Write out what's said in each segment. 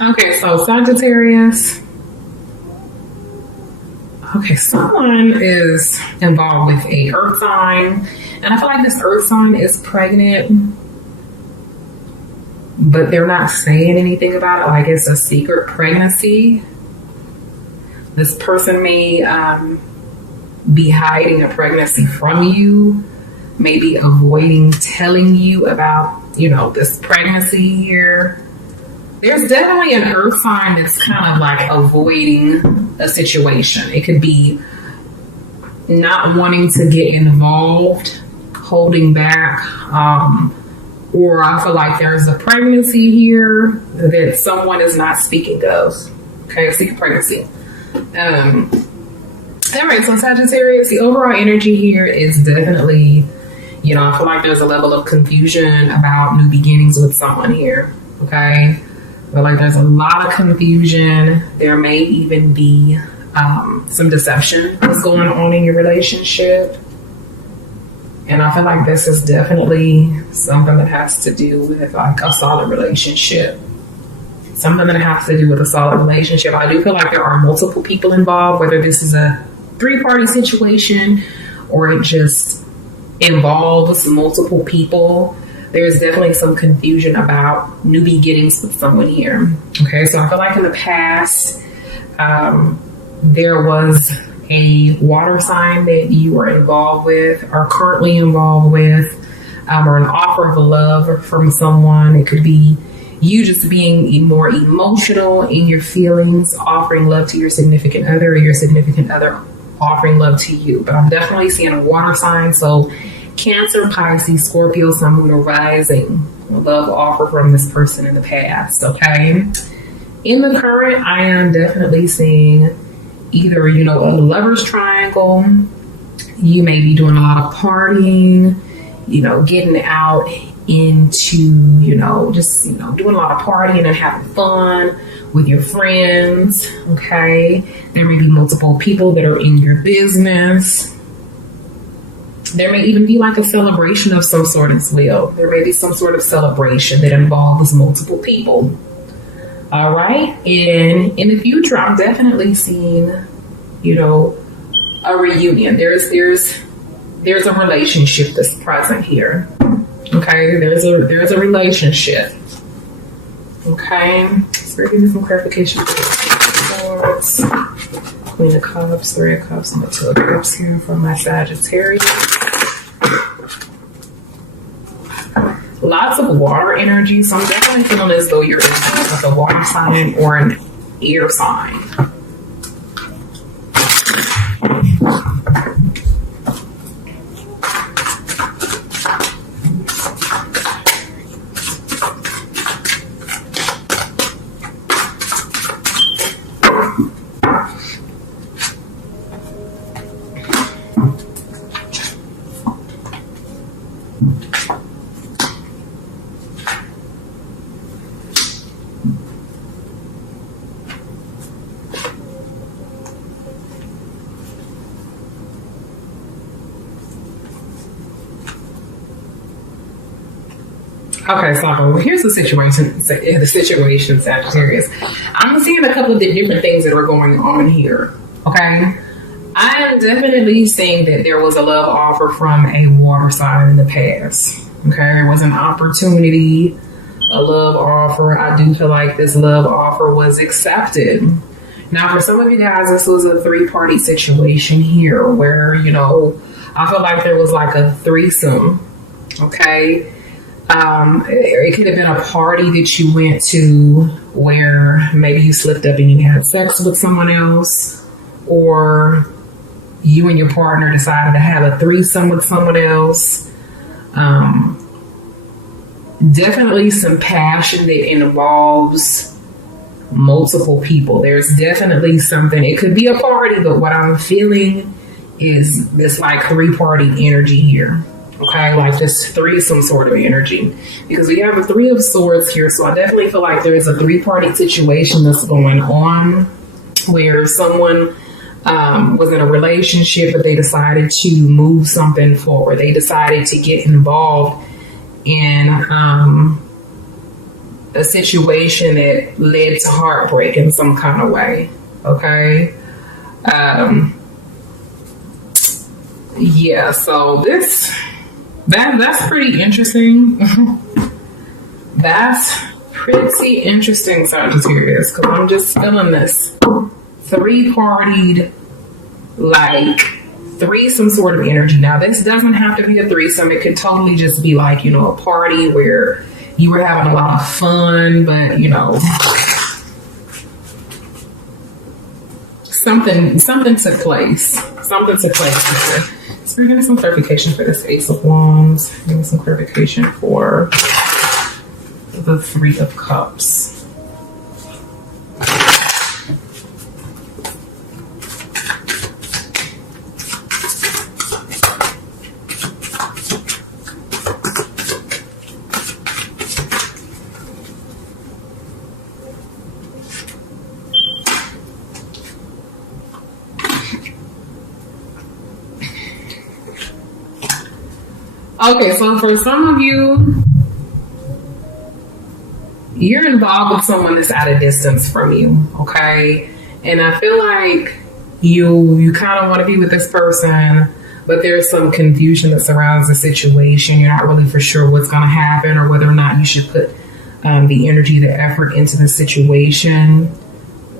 Okay, so Sagittarius. Okay, someone is involved with a earth sign, and I feel like this earth sign is pregnant, but they're not saying anything about it. Like it's a secret pregnancy. This person may be hiding a pregnancy from you, maybe avoiding telling you about, this pregnancy here. There's definitely an earth sign that's kind of like avoiding a situation. It could be not wanting to get involved, holding back, or I feel like there's a pregnancy here that someone is not speaking of. Okay, a secret pregnancy. All right, so Sagittarius, the overall energy here is definitely, I feel like there's a level of confusion about new beginnings with someone here. Okay. I feel like there's a lot of confusion. There may even be some deception that's going on in your relationship. And I feel like this is definitely something that has to do with like a solid relationship. Something that has to do with a solid relationship. I do feel like there are multiple people involved, whether this is a 3-party situation or it just involves multiple people. There's definitely some confusion about new beginnings with someone here. Okay, so I feel like in the past, there was a water sign that you were involved with, or currently involved with, or an offer of love from someone. It could be you just being more emotional in your feelings, offering love to your significant other, or your significant other offering love to you. But I'm definitely seeing a water sign, so Cancer, Pisces, Scorpio, Sun, Moon, or Rising. Love offer from this person in the past, okay? In the current, I am definitely seeing either, a lover's triangle. You may be doing a lot of partying, getting out into, doing a lot of partying and having fun with your friends, okay? There may be multiple people that are in your business. There may even be like a celebration of some sort as well. There may be some sort of celebration that involves multiple people. All right. And in the future, I'm definitely seeing, a reunion. There's a relationship that's present here. Okay. There's a relationship. Okay. So give me some clarification. Queen of Cups, 3 of Cups, and the 2 of Cups here from my Sagittarius. Lots of water energy, so I'm definitely feeling as though you're in a water sign or an air sign. Okay, so here's the situation, Sagittarius. I'm seeing a couple of different things that are going on here, okay? I am definitely seeing that there was a love offer from a water sign in the past, okay? There was an opportunity, a love offer. I do feel like this love offer was accepted. Now, for some of you guys, this was a 3-party situation here where, I feel like there was like a threesome, okay? It could have been a party that you went to where maybe you slipped up and you had sex with someone else, or you and your partner decided to have a threesome with someone else. Definitely some passion that involves multiple people. There's definitely something. It could be a party, but what I'm feeling is this like 3-party energy here. Okay, like this threesome sort of energy, because we have a 3 of Swords here. So I definitely feel like there is a 3-party situation that's going on where someone was in a relationship, but they decided to move something forward. They decided to get involved in a situation that led to heartbreak in some kind of way. Okay. Yeah, so that's pretty interesting. That's pretty interesting, Sagittarius, because I'm just feeling this three-partied, like threesome sort of energy. Now, this doesn't have to be a threesome. It could totally just be like, a party where you were having a lot of fun, but something took place. Something took place here. So we're getting some clarification for this Ace of Wands. Getting some clarification for the Three of Cups. Okay, so for some of you, you're involved with someone that's at a distance from you, okay? And I feel like you kind of want to be with this person, but there's some confusion that surrounds the situation. You're not really for sure what's going to happen or whether or not you should put the energy, the effort into the situation,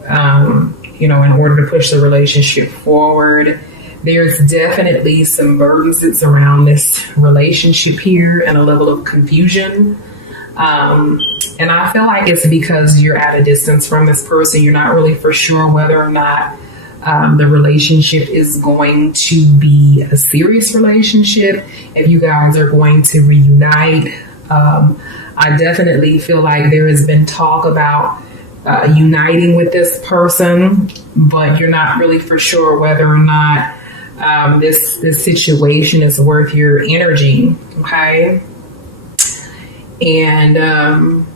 in order to push the relationship forward. There's definitely some burdens that surround this relationship here and a level of confusion. And I feel like it's because you're at a distance from this person. You're not really for sure whether or not the relationship is going to be a serious relationship, if you guys are going to reunite. I definitely feel like there has been talk about uniting with this person, but you're not really for sure whether or not this situation is worth your energy, okay? And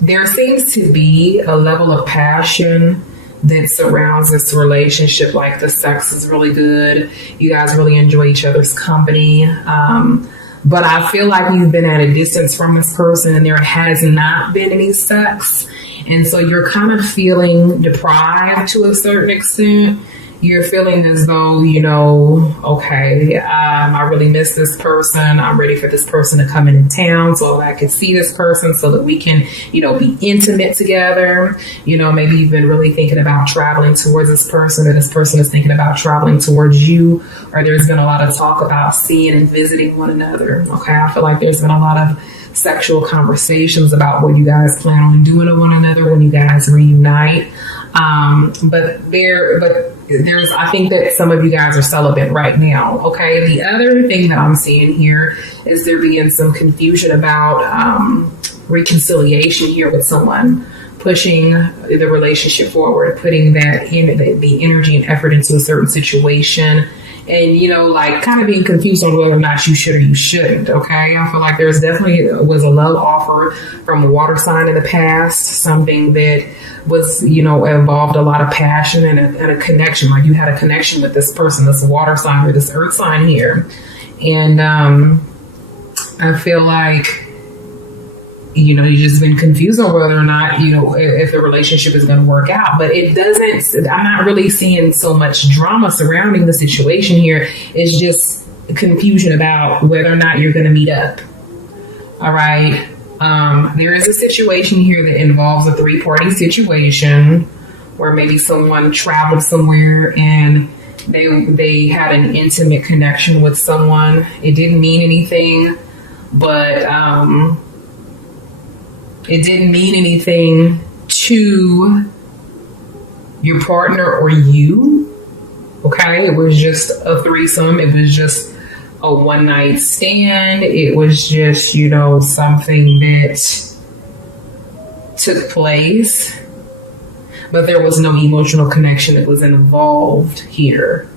there seems to be a level of passion that surrounds this relationship. Like the sex is really good. You guys really enjoy each other's company. But I feel like you've been at a distance from this person and there has not been any sex. And so you're kind of feeling deprived to a certain extent. You're feeling as though, okay, I really miss this person. I'm ready for this person to come into town so that I can see this person so that we can, be intimate together. Maybe you've been really thinking about traveling towards this person, or this person is thinking about traveling towards you, or there's been a lot of talk about seeing and visiting one another. Okay, I feel like there's been a lot of sexual conversations about what you guys plan on doing to one another when you guys reunite. But there's, I think that some of you guys are celibate right now. Okay. The other thing that I'm seeing here is there being some confusion about, reconciliation here with someone, pushing the relationship forward, putting that in the energy and effort into a certain situation. And, kind of being confused on whether or not you should or you shouldn't. Okay. I feel like there's definitely was a love offer from a water sign in the past, something that was, involved a lot of passion and a connection. Like you had a connection with this person, this water sign or this earth sign here. And I feel like, you've just been confused on whether or not, if the relationship is going to work out. But it doesn't, I'm not really seeing so much drama surrounding the situation here. It's just confusion about whether or not you're going to meet up. All right. There is a situation here that involves a three-party situation where maybe someone traveled somewhere and they had an intimate connection with someone. It didn't mean anything, but it didn't mean anything to your partner or you. Okay, it was just a threesome. It was just a one-night stand. It was just, something that took place, but there was no emotional connection that was involved here.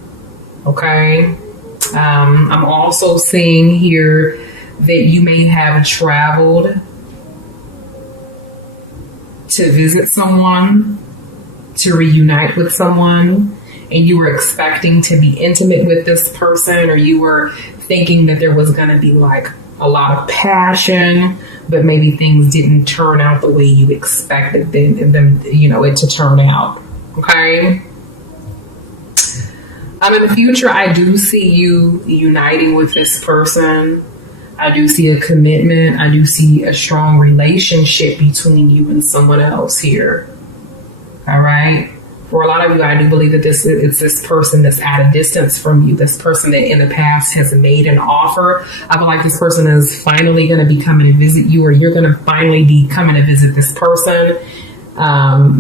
Okay. I'm also seeing here that you may have traveled to visit someone, to reunite with someone, and you were expecting to be intimate with this person, or you were thinking that there was going to be like a lot of passion, but maybe things didn't turn out the way you expected them, it to turn out. Okay. In the future, I do see you uniting with this person. I do see a commitment. I do see a strong relationship between you and someone else here. All right. For a lot of you, I do believe that it's this person that's at a distance from you, this person that in the past has made an offer. I feel like this person is finally going to be coming to visit you, or you're going to finally be coming to visit this person.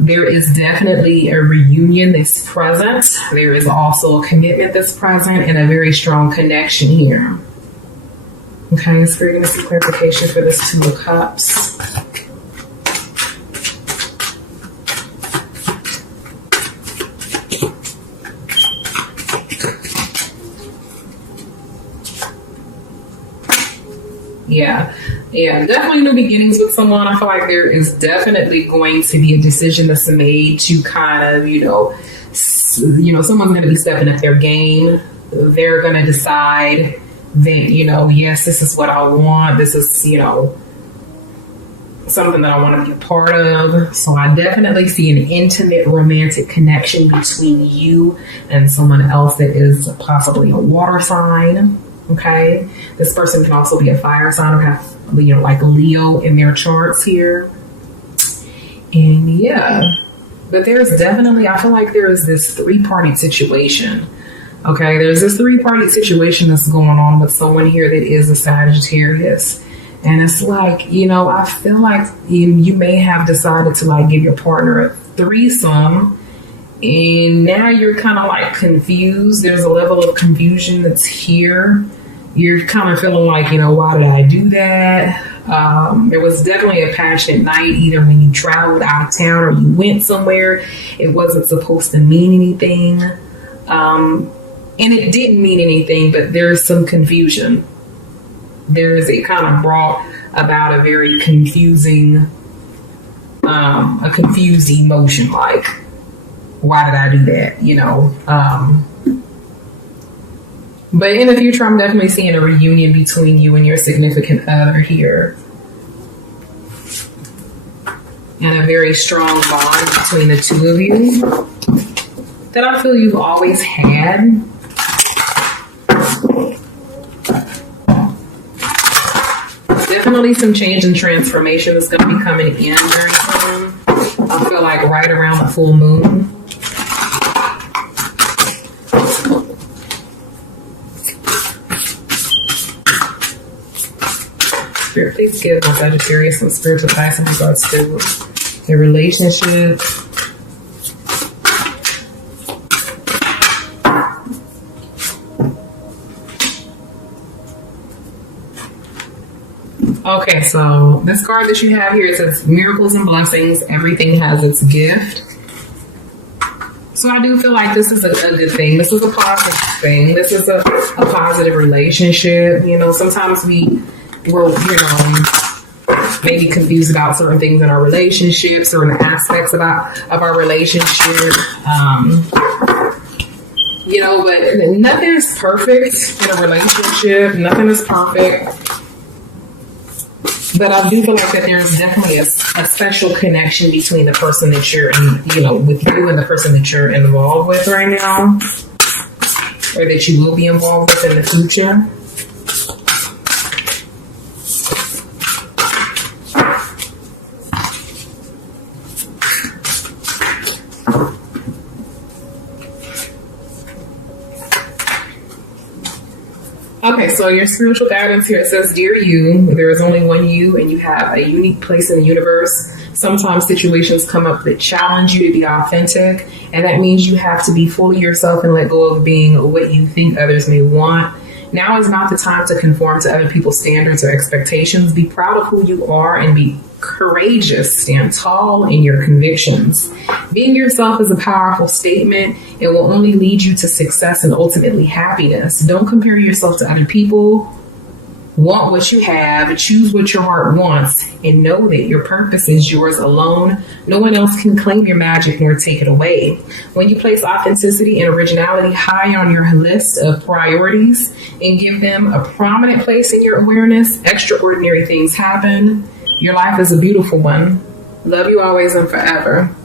There is definitely a reunion that's present. There is also a commitment that's present and a very strong connection here. Okay, so we're going to see clarification for this Two of Cups. Yeah, definitely new beginnings with someone. I feel like there is definitely going to be a decision that's made to kind of, someone's going to be stepping up their game. They're going to decide that, yes, this is what I want. This is, something that I want to be a part of. So I definitely see an intimate romantic connection between you and someone else that is possibly a water sign. Okay, this person can also be a fire sign or have, like Leo in their charts here. And yeah, but there's definitely, I feel like there is this three-party situation. Okay, there's this three-party situation that's going on with someone here that is a Sagittarius. And it's like, I feel like you may have decided to like give your partner a threesome. And now you're kind of like confused. There's a level of confusion that's here. You're kind of feeling like, why did I do that? There was definitely a passionate night, either when you traveled out of town or you went somewhere. It wasn't supposed to mean anything. And it didn't mean anything, but there's some confusion. It kind of brought about a very confusing, a confused emotion, like, why did I do that? But in the future, I'm definitely seeing a reunion between you and your significant other here. And a very strong bond between the two of you that I feel you've always had. Definitely some change and transformation that's going to be coming in very soon. I feel like right around the full moon. Spirit, please give my Sagittarius some spiritual advice in regards to their relationship. Okay, so this card that you have here, it says miracles and blessings. Everything has its gift. So I do feel like this is a good thing. This is a positive thing. This is a positive relationship. Sometimes we're maybe confused about certain things in our relationships, certain aspects of our relationship. But nothing is perfect in a relationship. Nothing is perfect. But I do feel like that there's definitely a special connection between the person that you're with you and the person that you're involved with right now, or that you will be involved with in the future. Okay, so your spiritual guidance here, it says, dear you, there is only one you, and you have a unique place in the universe. Sometimes situations come up that challenge you to be authentic, and that means you have to be fully yourself and let go of being what you think others may want. Now is not the time to conform to other people's standards or expectations. Be proud of who you are and be courageous. Stand tall in your convictions. Being yourself is a powerful statement. It will only lead you to success and ultimately happiness. Don't compare yourself to other people. Want what you have, choose what your heart wants, and know that your purpose is yours alone. No one else can claim your magic nor take it away. When you place authenticity and originality high on your list of priorities and give them a prominent place in your awareness, extraordinary things happen. Your life is a beautiful one. Love you always and forever.